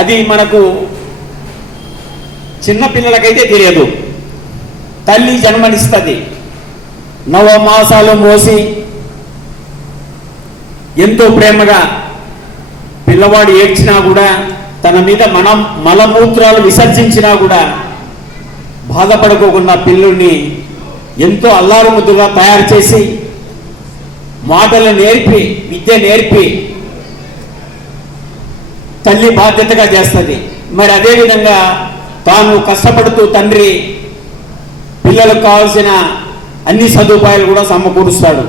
అది మనకు చిన్న పిల్లలకైతే తెలియదు. తల్లి జన్మనిస్తుంది, నవమాసాలు మోసి ఎంతో ప్రేమగా పిల్లవాడు ఏడ్చినా కూడా, తన మీద మలమూత్రాలు విసర్జించినా కూడా బాధపడుకోకుండా పిల్లుడిని ఎంతో అల్లారు ముద్దుగా తయారు చేసి, మాటలు నేర్పి, విద్య నేర్పి తల్లి బాధ్యతగా చేస్తుంది. మరి అదేవిధంగా తాను కష్టపడుతూ తండ్రి పిల్లలకు కావాల్సిన అన్ని సదుపాయాలు కూడా సమకూరుస్తాడు.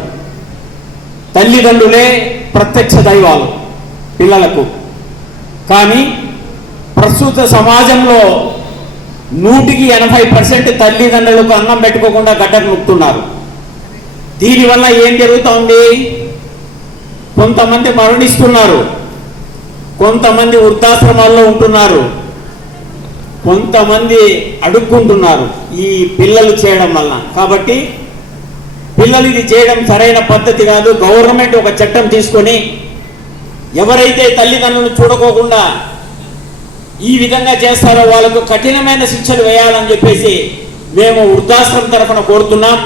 తల్లిదండ్రులే ప్రత్యక్ష దైవాలు పిల్లలకు. కానీ ప్రస్తుత సమాజంలో 180% తల్లిదండ్రులకు అన్నం పెట్టుకోకుండా గడ్డకు నొక్కుతున్నారు. దీనివల్ల ఏం జరుగుతోంది? కొంతమంది మరణిస్తున్నారు, కొంతమంది వృద్ధాశ్రమాల్లో ఉంటున్నారు, కొంతమంది అడుక్కుంటున్నారు ఈ పిల్లలు చేయడం వల్ల. కాబట్టి పిల్లలు ఇది చేయడం సరైన పద్ధతి కాదు. గవర్నమెంట్ ఒక చట్టం తీసుకొని ఎవరైతే తల్లిదండ్రులను చూడకోకుండా ఈ విధంగా చేస్తారో వాళ్ళకు కఠినమైన శిక్షలు వేయాలని చెప్పేసి మేము వృద్ధాశ్రమం తరఫున కోరుతున్నాం.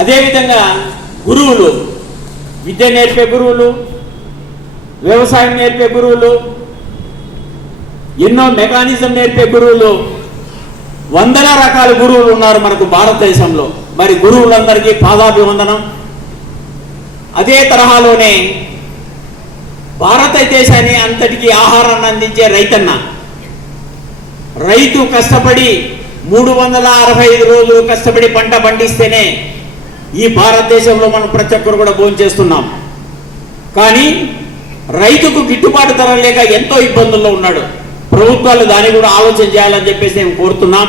అదేవిధంగా గురువులు, విద్య నేర్పే గురువులు, వ్యవసాయం నేర్పే గురువులు, ఎన్నో మెకానిజం నేర్పే గురువులు, వందల రకాల గురువులు ఉన్నారు మనకు భారతదేశంలో. మరి గురువులందరికీ పాదాభివందనం. అదే తరహాలోనే భారతదేశాన్ని అంతటికి ఆహారాన్ని అందించే రైతన్న, రైతు కష్టపడి 365 రోజులు కష్టపడి పంట పండిస్తేనే ఈ భారతదేశంలో మనం ప్రతి ఒక్కరు కూడా భోంచేస్తున్నాం. కానీ రైతుకు గిట్టుబాటు ధర లేక ఎంతో ఇబ్బందుల్లో ఉన్నాడు. ప్రభుత్వాలు దాన్ని కూడా ఆలోచన చేయాలని చెప్పేసి మేము కోరుతున్నాం.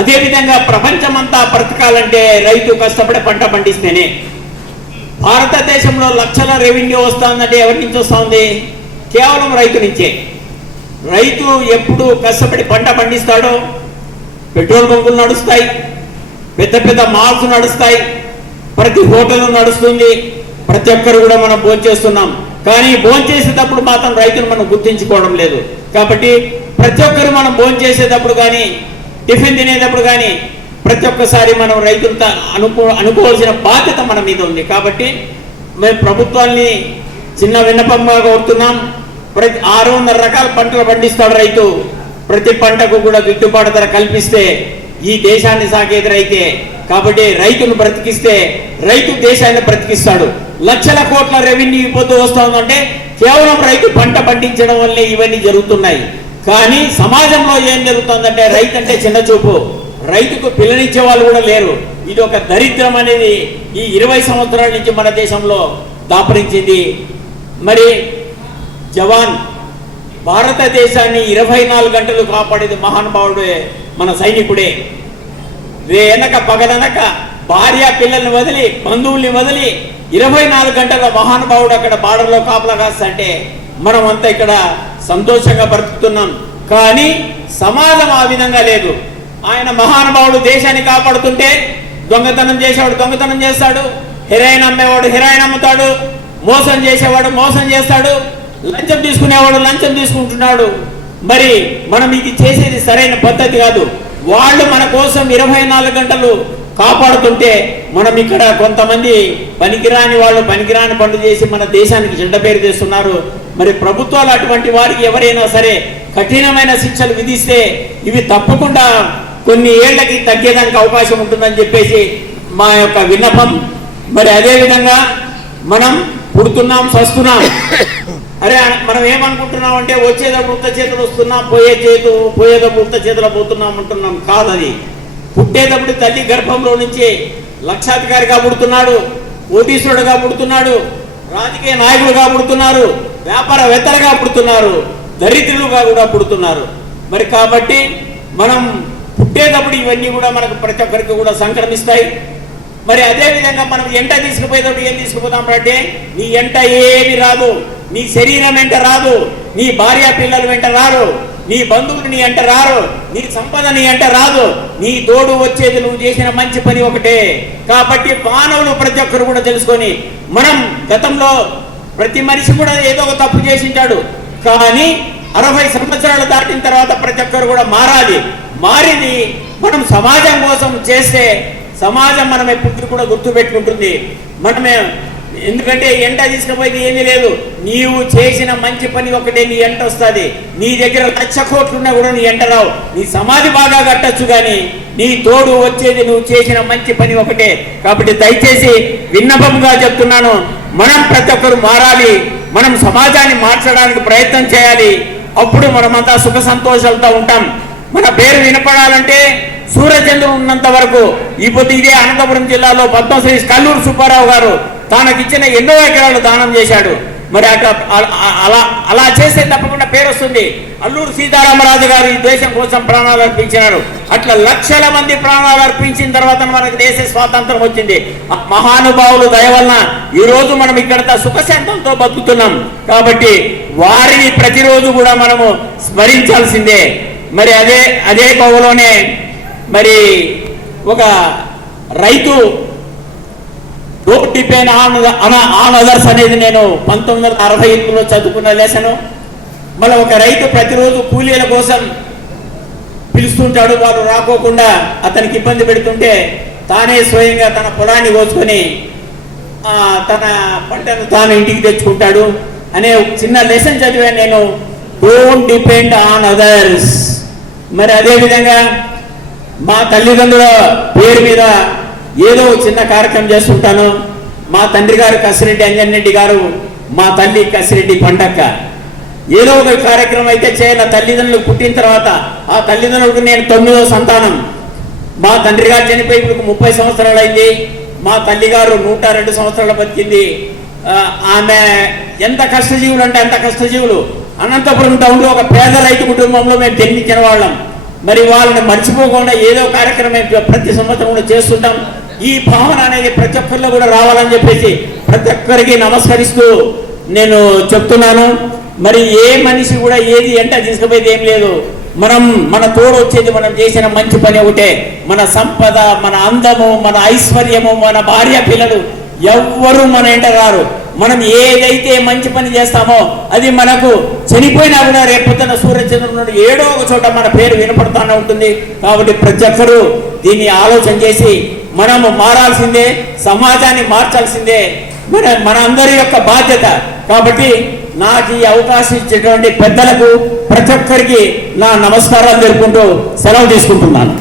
అదేవిధంగా ప్రపంచమంతా బ్రతకాలంటే రైతు కష్టపడి పంట పండిస్తేనే. భారతదేశంలో లక్షల రెవెన్యూ వస్తుందంటే ఎవరి నుంచి వస్తుంది? కేవలం రైతు నుంచే. రైతు ఎప్పుడు కష్టపడి పంట పండిస్తాడో పెట్రోల్ బంకులు నడుస్తాయి, పెద్ద పెద్ద మాల్స్ నడుస్తాయి, ప్రతి హోటల్ నడుస్తుంది, ప్రతి ఒక్కరు కూడా మనం భోంచేస్తున్నాం. కానీ భోంచేసేటప్పుడు మాత్రం రైతును మనం గుర్తించుకోవడం లేదు. కాబట్టి ప్రతి ఒక్కరు మనం భోంచేసేటప్పుడు కానీ, టిఫిన్ తినేటప్పుడు కానీ ప్రతి ఒక్కసారి మనం రైతులతో అనుకోవాల్సిన బాధ్యత మన మీద ఉంది. కాబట్టి మేము ప్రభుత్వాన్ని చిన్న విన్నపంగా కోరుతున్నాం. ప్రతి 600 రకాల పంటలు పండిస్తాడు రైతు. ప్రతి పంటకు కూడా గిట్టుబాటు ధర కల్పిస్తే ఈ దేశాన్ని సాగేది రైతే. కాబట్టి రైతును బ్రతికిస్తే రైతు దేశాన్ని బ్రతికిస్తాడు. లక్షల కోట్ల రెవెన్యూ పొద్దు వస్తుందంటే కేవలం రైతు పంట పండించడం వల్లే ఇవన్నీ జరుగుతున్నాయి. కానీ సమాజంలో ఏం జరుగుతుందంటే రైతు అంటే చిన్న చూపు, రైతుకు పిల్లనిచ్చే వాళ్ళు కూడా లేరు. ఇది ఒక దరిద్రం అనేది ఈ 20 సంవత్సరాల నుంచి మన దేశంలో దాపరించింది. మరి జవాన్ భారతదేశాన్ని 24 గంటలు కాపాడేది మహానుభావుడే, మన సైనికుడే. వెనక పగలనక భార్య పిల్లల్ని వదిలి, బంధువుల్ని వదిలి 24 గంటల మహానుభావుడు అక్కడ బార్డర్లో కాపలా కాస్తంటే మనం అంతా ఇక్కడ సంతోషంగా బ్రతుకుతున్నాం. కానీ సమాజం ఆ విధంగా లేదు. ఆయన మహానుభావుడు దేశాన్ని కాపాడుతుంటే దొంగతనం చేసేవాడు దొంగతనం చేస్తాడు, హెరాయిన్ అమ్మేవాడు హెరాయిన్ అమ్ముతాడు, మోసం చేసేవాడు మోసం చేస్తాడు, లంచం తీసుకునేవాడు లంచం తీసుకుంటున్నాడు. మరి మనం ఇది చేసేది సరైన పద్ధతి కాదు. వాళ్ళు మన కోసం 24 గంటలు కాపాడుతుంటే మనం ఇక్కడ కొంతమంది పనికిరాని వాళ్ళు పనికిరాని పనులు చేసి మన దేశానికి చెడ్డ పేరు తెస్తున్నారు. మరి ప్రభుత్వాలు అటువంటి వారికి ఎవరైనా సరే కఠినమైన శిక్షలు విధిస్తే ఇవి తప్పకుండా కొన్ని ఏళ్లకి తగ్గేదానికి అవకాశం ఉంటుందని చెప్పేసి మా యొక్క విన్నపం. మరి అదేవిధంగా మనం పుడుతున్నాం చస్తున్నాం, అరే మనం ఏమనుకుంటున్నాం అంటే వచ్చేటప్పుడు ఉత్త చేతులు వస్తున్నాం, పోయేటప్పుడు ఉత్త చేతులు పోతున్నాం అంటున్నాం. కాదది. పుట్టేటప్పుడు తల్లి గర్భంలో నుంచి లక్షాధికారిగా పుడుతున్నాడు, కోటీశ్వరుడుగా పుడుతున్నాడు, రాజకీయ నాయకులుగా పుడుతున్నారు, వ్యాపారవేత్తలుగా పుడుతున్నారు, దరిద్రులుగా కూడా పుడుతున్నారు. మరి కాబట్టి మనం పుట్టేటప్పుడు ఇవన్నీ కూడా మనకు ప్రతి ఒక్కరికి కూడా సంక్రమిస్తాయి. మరి అదేవిధంగా మనం ఎంట తీసుకుపోయేటప్పుడు ఏం తీసుకుపోతాం అంటే నీ ఎంట ఏమి రాదు, నీ శరీరం వెంట రాదు, నీ భార్య పిల్లలు వెంట రారు, నీ బంధువులు నీ ఎంట రారు, నీ సంపద నీ ఎంట రాదు, నీ తోడు వచ్చేది నువ్వు చేసిన మంచి పని ఒకటే. కాబట్టి మానవులు ప్రతి ఒక్కరు కూడా తెలుసుకొని మనం గతంలో ప్రతి మనిషి కూడా ఏదో ఒక తప్పు చేసింటాడు. కానీ 60 సంవత్సరాలు దాటిన తర్వాత ప్రతి ఒక్కరు కూడా మారాలి. మారింది మనం సమాజం కోసం చేస్తే సమాజం మనం ఎప్పుడు కూడా గుర్తుపెట్టుకుంటుంది. మనమే ఎందుకంటే ఎంట తీసుకుపోయింది ఏమీ లేదు. నీవు చేసిన మంచి పని ఒకటే నీ ఎంట వస్తుంది. నీ దగ్గర 1,00,000 కోట్లున్నా కూడా నీ ఎంట రావు. నీ సమాధి బాగా కట్టచ్చు, కానీ నీ తోడు వచ్చేది నువ్వు చేసిన మంచి పని ఒకటే. కాబట్టి దయచేసి విన్నపంగా చెప్తున్నాను, మనం ప్రతి ఒక్కరు మారాలి. మనం సమాజాన్ని మార్చడానికి ప్రయత్నం చేయాలి. అప్పుడు మనమంతా సుఖ సంతోషాలతో ఉంటాం. మన పేరు వినపడాలంటే సూర్యచంద్రుడు ఉన్నంత వరకు ఇప్పుడు ఇదే అనంతపురం జిల్లాలో పద్మశ్రీ కల్లూరు సుబ్బారావు గారు తనకిచ్చిన ఎన్నో ఎకరాలు దానం చేశాడు. మరి అలా చేస్తే తప్పకుండా పేరు వస్తుంది. అల్లూరు సీతారామరాజు గారు ఈ దేశం కోసం ప్రాణాలు అర్పించినారు. అట్లా లక్షల మంది ప్రాణాలు అర్పించిన తర్వాత మనకు దేశ స్వాతంత్రం వచ్చింది. మహానుభావులు దయ వలన ఈ రోజు మనం ఇక్కడ సుఖశాంతంతో బతుకుతున్నాం. కాబట్టి వారిని ప్రతిరోజు కూడా మనము స్మరించాల్సిందే. మరి అదే కోవలోనే మరి ఒక రైతు డోంట్ డిపెండ్ ఆన్ అదర్స్ అనేది నేను 1968లో చదువుకున్న లెసను. మళ్ళీ ఒక రైతు ప్రతిరోజు కూలీల కోసం పిలుస్తుంటాడు. వారు రాకోకుండా అతనికి ఇబ్బంది పెడుతుంటే తానే స్వయంగా తన పొలాన్ని కోసుకొని తన పంటను తాను ఇంటికి తెచ్చుకుంటాడు అనే చిన్న లెసన్ చదివాను నేను. Don't depend on others. మరి అదేవిధంగా మా తల్లిదండ్రుల పేరు మీద ఏదో చిన్న కార్యక్రమం చేస్తుంటాను. మా తండ్రి గారు కసిరెడ్డి అంజన్రెడ్డి గారు, మా తల్లి కసిరెడ్డి పండక్క. ఏదో ఒక కార్యక్రమం అయితే చేయాలి. తల్లిదండ్రులు పుట్టిన తర్వాత ఆ తల్లిదండ్రులకు నేను 9వ సంతానం. మా తండ్రి గారు చనిపోయి ఇప్పుడు 30 సంవత్సరాలు అయింది. మా తల్లి గారు 102 సంవత్సరాలు బతికింది. ఆమె ఎంత కష్టజీవులు అంటే అంత కష్టజీవులు. అనంతపురం టౌన్లో ఒక పేద రైతు కుటుంబంలో మేము జన్మించిన వాళ్ళం. మరి వాళ్ళని మర్చిపోకుండా ఏదో కార్యక్రమం ప్రతి సంవత్సరం కూడా చేస్తుంటాం. ఈ భావన అనేది ప్రతి ఒక్కరిలో కూడా రావాలని చెప్పేసి ప్రతి ఒక్కరికి నమస్కరిస్తూ నేను చెప్తున్నాను. మరి ఏ మనిషి కూడా ఏది ఎంట తీసుకుపోయేది ఏం లేదు. మన తోడు వచ్చేది మనం చేసిన మంచి పని ఒకటే. మన సంపద, మన అందము, మన ఐశ్వర్యము, మన భార్య పిల్లలు ఎవ్వరూ మన ఎంట రారు. మనం ఏదైతే మంచి పని చేస్తామో అది మనకు చనిపోయినా కూడా రేపొద్దున సూర్యచంద్రుడు ఏడో ఒక చోట మన పేరు వినపడుతూనే ఉంటుంది. కాబట్టి ప్రతి ఒక్కరూ దీన్ని ఆలోచన చేసి మనము మారాల్సిందే, సమాజాన్ని మార్చాల్సిందే మన అందరి యొక్క బాధ్యత. కాబట్టి నాకు ఈ అవకాశం ఇచ్చేటువంటి పెద్దలకు ప్రతి ఒక్కరికి నా నమస్కారాలు తెలుపుకుంటూ సెలవు తీసుకుంటున్నాను.